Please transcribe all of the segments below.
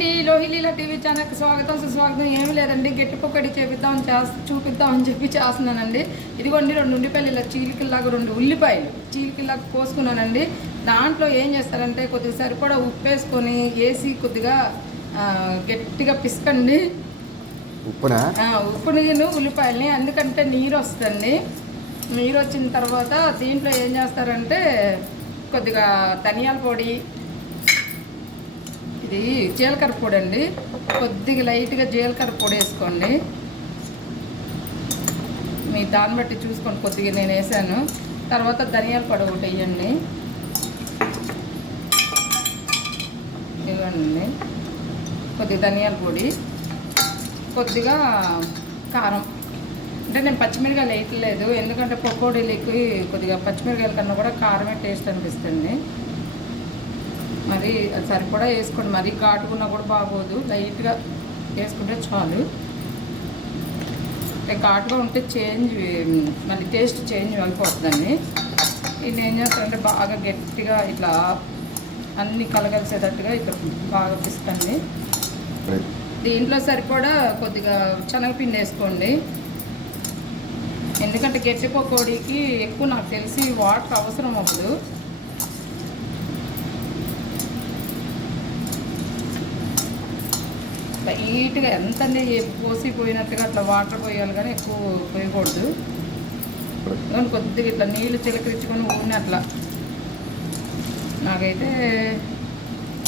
అండి లోహిలీలా టీవీ ఛానల్కి స్వాగతం సుస్వాగతం. ఏమీ లేదండి, గట్టి పొక్కడి చూపిద్దామని చెప్పి చేస్తున్నానండి. ఇదిగోండి 2 ఉల్లిపాయలు ఇలా చీలికల్లాగా 2 ఉల్లిపాయలు చీలికల్లాగా కోసుకున్నానండి. దాంట్లో ఏం చేస్తారంటే కొద్దిగా సరిపడా ఉప్పు వేసుకొని వేసి కొద్దిగా గట్టిగా పిసకండి. ఉప్పుని ఉల్లిపాయలని, ఎందుకంటే నీరు వస్తుందండి. నీరు వచ్చిన తర్వాత దీంట్లో ఏం చేస్తారంటే కొద్దిగా ధనియాల పొడి, ఇది జీలకర్ర పొడి అండి, కొద్దిగా లైట్గా జీలకర్ర పొడి వేసుకోండి. మీ దాన్ని బట్టి చూసుకొని కొద్దిగా నేను వేసాను. తర్వాత ధనియాల పొడి ఒకటి వేయండి. ఇవ్వండి కొద్దిగా ధనియాల పొడి, కొద్దిగా కారం. అంటే నేను పచ్చిమిరకాయలు వేయట్లేదు, ఎందుకంటే పకోడీలకి కొద్దిగా పచ్చిమిరకాయల కన్నా కూడా కారమే టేస్ట్ అనిపిస్తుంది. మరి సరిపడా వేసుకోండి, మరీ ఘాటుకున్నా కూడా బాగోదు, లైట్గా వేసుకుంటే చాలు. ఘాటుగా ఉంటే మళ్ళీ టేస్ట్ చేంజ్ అయిపోతుందండి. ఇది ఏం చేస్తారంటే బాగా గట్టిగా ఇట్లా అన్నీ కలగలిసేటట్టుగా ఇట్లా బాగా పిసకండి. దీంట్లో సరిపడా కొద్దిగా శనగపిండి వేసుకోండి, ఎందుకంటే గట్టి పకోడీకి ఎక్కువ నాకు తెలిసి వాటర్ అవసరం. అప్పుడు లైట్గా ఎంత పోసిపోయినట్టుగా అట్లా వాటర్ పోయాలి, కానీ ఎక్కువ పోయకూడదు. కొద్దిగా ఇట్లా నీళ్ళు చిలకరించుకొని ఊరిని అట్లా నాకైతే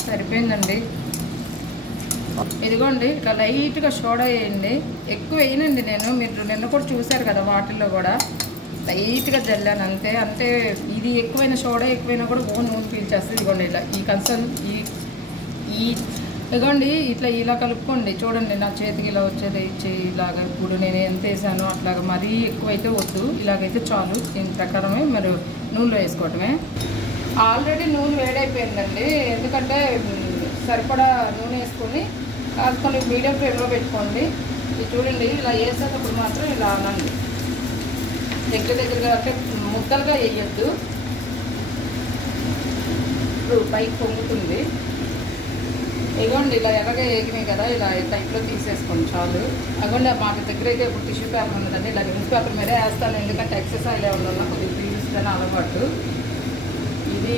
సరిపోయిందండి. ఇదిగోండి ఇట్లా లైట్గా సోడా వేయండి, ఎక్కువ వేయనండి నేను. మీరు నిన్న కూడా చూశారు కదా, వాటిల్లో కూడా లైట్గా జల్లాను అంతే. అంటే ఇది ఎక్కువైన సోడా ఎక్కువైనా కూడా నూనె పీల్చేస్తుంది. ఇదిగోండి ఇలా ఈ కన్సర్న్ ఇదిగోండి ఇట్లా ఇలా కలుపుకోండి. చూడండి నా చేతికి ఇలా వచ్చేది ఇలాగ. ఇప్పుడు నేను ఎంత వేసానో అట్లాగా, మరీ ఎక్కువైతే వద్దు, ఇలాగైతే చాలు. దీని ప్రకారమే మరి నూనెలో వేసుకోవటమే. ఆల్రెడీ నూనె వేడైపోయిందండి, ఎందుకంటే సరిపడా నూనె వేసుకొని కాసుకొని మీడియం ఫ్లేమ్లో పెట్టుకోండి. ఇది చూడండి ఇలా వేసేటప్పుడు మాత్రం ఇలా అనండి, దగ్గరగా అంటే ముద్దలుగా వేయద్దు, ఇప్పుడు పైకి పొంగుతుంది. ఇగోండి ఇలా ఎర్రగా వేగినాయి కదా, ఇలా టైప్లో తీసేసుకోండి చాలు. అగోండి మాట దగ్గర అయితే ఇప్పుడు టిష్యూ పేపర్ ఉన్నదండి, ఇలా న్యూస్ పేపర్ మీదే వేస్తాను, ఎందుకంటే ఎక్సర్సైజ్ ఉండడం కొద్దిగా పీలుస్తాను అలవాటు. ఇది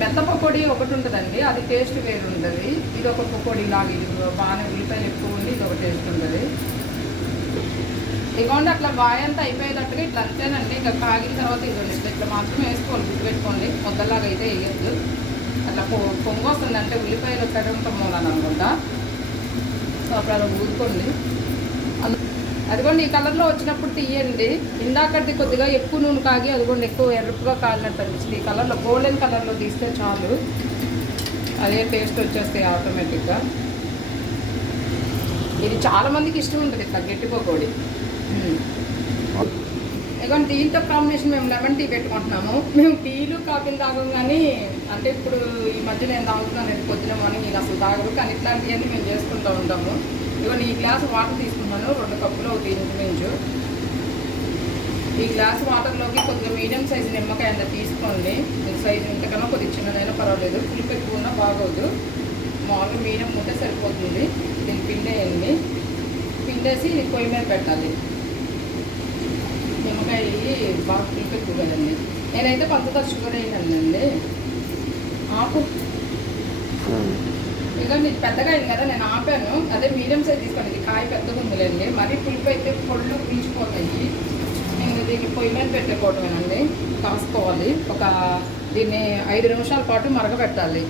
మెత్త పకోడీ ఒకటి ఉంటుందండి, అది టేస్ట్ వేరు ఉంటుంది. ఇది ఒక పకోడీ లాగా, ఇది బాగానే ఉల్లిపాయలు ఎక్కువ ఉండి ఇది ఒక టేస్ట్ ఉంటుంది. ఇగోండి అట్లా బాయంతా అయిపోయేటట్టుగా ఇట్లా అంతేనండి. ఇంకా కాగిన తర్వాత ఇదిగోండి ఇట్లా మాత్రమే వేసుకోవాలి, గుర్తుపెట్టుకోండి, ముద్దలాగా అయితే వేయద్దు. అట్లా పొంగు వస్తుంది, అంటే ఉల్లిపాయలు తడంతో మూలాను అనుకుంటా. సో అప్పుడు అలా ఊరుకోండి. అదిగోండి ఈ కలర్లో వచ్చినప్పుడు తీయండి. ఇందాకటి కొద్దిగా ఎక్కువ నూనె కాగి అదిగోండి ఎక్కువ ఎరుపుగా కాలినట్టు అనిపిస్తుంది. ఈ కలర్లో గోల్డెన్ కలర్లో తీస్తే చాలు, అదే టేస్ట్ వచ్చేస్తాయి ఆటోమేటిక్గా. ఇది చాలామందికి ఇష్టం ఉంటుంది ఇట్లా గట్టి పకోడీ. ఇదిగోండి దీంతో కాంబినేషన్ మేము లెమన్ టీ పెట్టుకుంటున్నాము. మేము టీలు కాఫీలు తాగం, కానీ అంటే ఇప్పుడు ఈ మధ్య నేను తాగుతున్నాను, పొద్దున మార్నింగ్ నేను అసలు తాగరు, కానీ ఇట్లాంటివన్నీ మేము చేసుకుంటూ ఉంటాము. ఇదిగోండి ఈ గ్లాసు వాటర్ తీసుకున్నాను, 2 కప్పులు అవుతాయి ఇంచుమించు. ఈ గ్లాసు వాటర్లోకి కొద్దిగా మీడియం సైజు నిమ్మకాయ అంత తీసుకోండి. ఈ సైజు ఇంతకన్నా కొద్దిగా చిన్నదైనా పర్వాలేదు, పులుపు ఎక్కువ ఉన్నా బాగోదు, మామూలుగా మీడియం ఉంటే సరిపోతుంది. దీన్ని పిండేయండి, పిండేసి పొయ్యి మీద పెట్టాలి. నిమ్మకాయ బాగా పులుపు ఎక్కువ కదండి. నేనైతే పంచదార షుగర్ వేయనండి. ఆపు ఇక ఇది పెద్దగా అయింది కదా, నేను ఆపాను. అదే మీడియం సైజ్ తీసుకోండి, ఇది కాయ పెద్దగా ఉందిలేండి. మరీ పులుపు అయితే పొళ్ళు పీల్చిపోతాయి. నేను దీన్ని పొయ్యి మీద పెట్టుకోవటమేనండి, కాసుకోవాలి. దీన్ని 5 నిమిషాల పాటు మరగబెట్టాలి.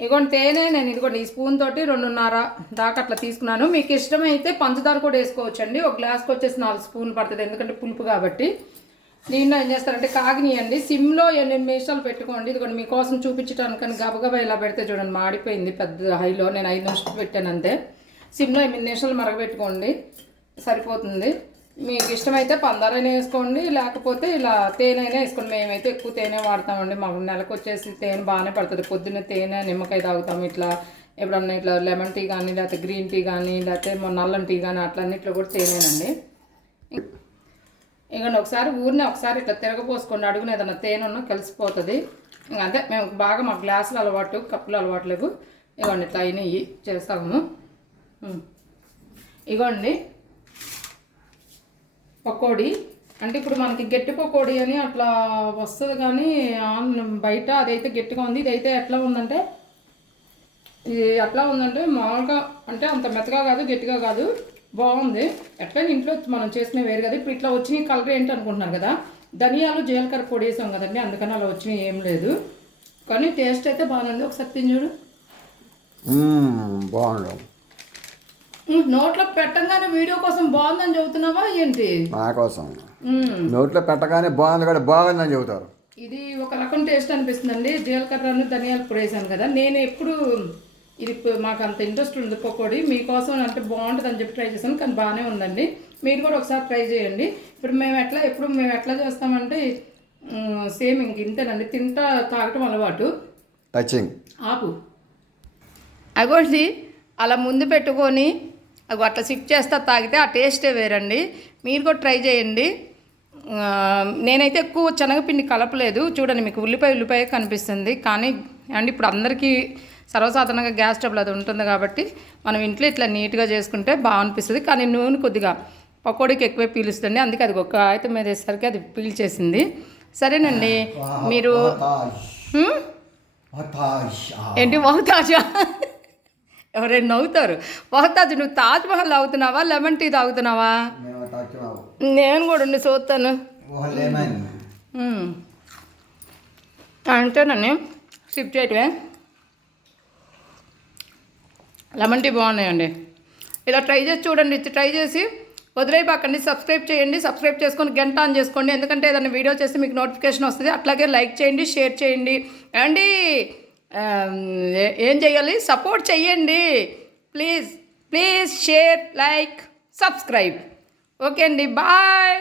ఇదిగోండి తేనె నేను ఇదిగోండి ఈ స్పూన్ తోటి 2.5 దాకా అట్లా తీసుకున్నాను. మీకు ఇష్టమైతే పంచదార కూడా వేసుకోవచ్చండి. ఒక గ్లాస్కి వచ్చేసి 4 స్పూన్లు పడుతుంది, ఎందుకంటే పులుపు కాబట్టి. దీనిలో ఏం చేస్తారంటే కాగినియండి, సిమ్లో 8 నిమిషాలు పెట్టుకోండి. ఇదిగోండి మీకోసం చూపించడానికి గబగబా ఇలా పెడితే చూడండి మాడిపోయింది. పెద్ద హైలో నేను 5 నిమిషాలు పెట్టాను అంతే. సిమ్లో 8 నిమిషాలు మరగబెట్టుకోండి, సరిపోతుంది. మీకు ఇష్టమైతే పంచదారైనా వేసుకోండి, లేకపోతే ఇలా తేనె అయినా వేసుకోండి. మేమైతే ఎక్కువ తేనె వాడతామండి, మాకు నెలకు వచ్చేసి తేనె బాగానే పడుతుంది. పొద్దున్న తేనె నిమ్మకాయ తాగుతాము. ఇట్లా ఎప్పుడన్నా ఇట్లా లెమన్ టీ కానీ, లేకపోతే గ్రీన్ టీ కానీ, లేకపోతే నల్లం టీ కానీ, అట్లన్నిట్లో కూడా తేనేనండి. ఇక ఒకసారి ఇట్లా తిరగపోసుకోండి, అడుగున ఏదన్నా తేనె ఉన్నా కలిసిపోతుంది. అంతే. మేము బాగా మా గ్లాసులు అలవాటు, కప్పులు అలవాటు లేవు. ఇగోండి ఇట్లా అయినాయి చేస్తాము. ఇగోండి పకోడీ అంటే ఇప్పుడు మనకి గట్టి పకోడీ అని అట్లా వస్తుంది కానీ బయట అదైతే గట్టిగా ఉంది. ఇదైతే ఎట్లా ఉందంటే మామూలుగా అంటే అంత మెత్తగా కాదు గట్టిగా కాదు, బాగుంది. ఎట్లయినా ఇంట్లో మనం చేసినవి వేరు కదా. ఇప్పుడు ఇట్లా వచ్చినాయి కలర్ ఏంటి అనుకుంటున్నారు కదా, ధనియాలు జీలకర్ర పొడి వేసాం కదండి, అందుకని అలా వచ్చినాయి ఏం లేదు. కానీ టేస్ట్ అయితే బాగుంది. ఒకసారి తిని చూడు. బాగుంది. నోట్లో పెట్టగానే వీడియో కోసం బాగుందని చెబుతున్నావా ఏంటి? నా కోసం నోట్లో పెట్టగానే బాగుంది కూడా బాగుందని చెబుతారు. ఇది ఒక రకం టేస్ట్ అనిపిస్తుందండి. జీలకర్రను ధనియాలు పొడి వేసాను కదా, నేను ఎప్పుడు ఇది మాకు అంత ఇంట్రెస్ట్ ఉంది పకోడీ, మీకోసం అంటే బాగుంటుంది అని చెప్పి ట్రై చేశాను. కానీ బాగానే ఉందండి, మీరు కూడా ఒకసారి ట్రై చేయండి. ఇప్పుడు మేము ఎట్లా చేస్తామంటే సేమ్ ఇంక ఇంతేనండి, తింటా తాగటం అలవాటు. టచింగ్ ఆపు అగోండి అలా ముందు పెట్టుకొని అట్లా సిప్ చేస్తా తాగితే ఆ టేస్టే వేరండి. మీరు కూడా ట్రై చేయండి. నేనైతే ఎక్కువ శనగపిండి కలపలేదు. చూడండి మీకు ఉల్లిపాయ కనిపిస్తుంది, కానీ అండి ఇప్పుడు అందరికీ సర్వసాధారణంగా గ్యాస్ ట్రబుల్ అది ఉంటుంది కాబట్టి మనం ఇంట్లో ఇట్లా నీట్గా చేసుకుంటే బాగా అనిపిస్తుంది. కానీ నూనె కొద్దిగా పకోడీకి ఎక్కువే పీలుస్తుంది, అందుకే అది ఒక కాగితం మీద వేసేసరికి అది పీల్చేసింది. సరేనండి, మీరు ఏంటి వహతాజా ఎవరైనా నవ్వుతారు. వహతాజు నువ్వు తాజ్మహల్ తాగుతున్నావా లెమన్ టీ తాగుతున్నావా? నేను కూడా ఉండి చూస్తాను. అంటేనండి సిప్ చేయటమే. లెమన్ టీ బాగున్నాయండి. ఇలా ట్రై చేసి చూడండి. ట్రై చేసి వదిలేయబాకండి. సబ్స్క్రైబ్ చేయండి. సబ్స్క్రైబ్ చేసుకొని గంట ఆన్ చేసుకోండి, ఎందుకంటే ఏదైనా వీడియో చేస్తే మీకు నోటిఫికేషన్ వస్తుంది. అట్లాగే లైక్ చేయండి, షేర్ చేయండి అండి. ఏం చేయాలి? సపోర్ట్ చేయండి please. Share, like, subscribe. Okay అండి, బాయ్.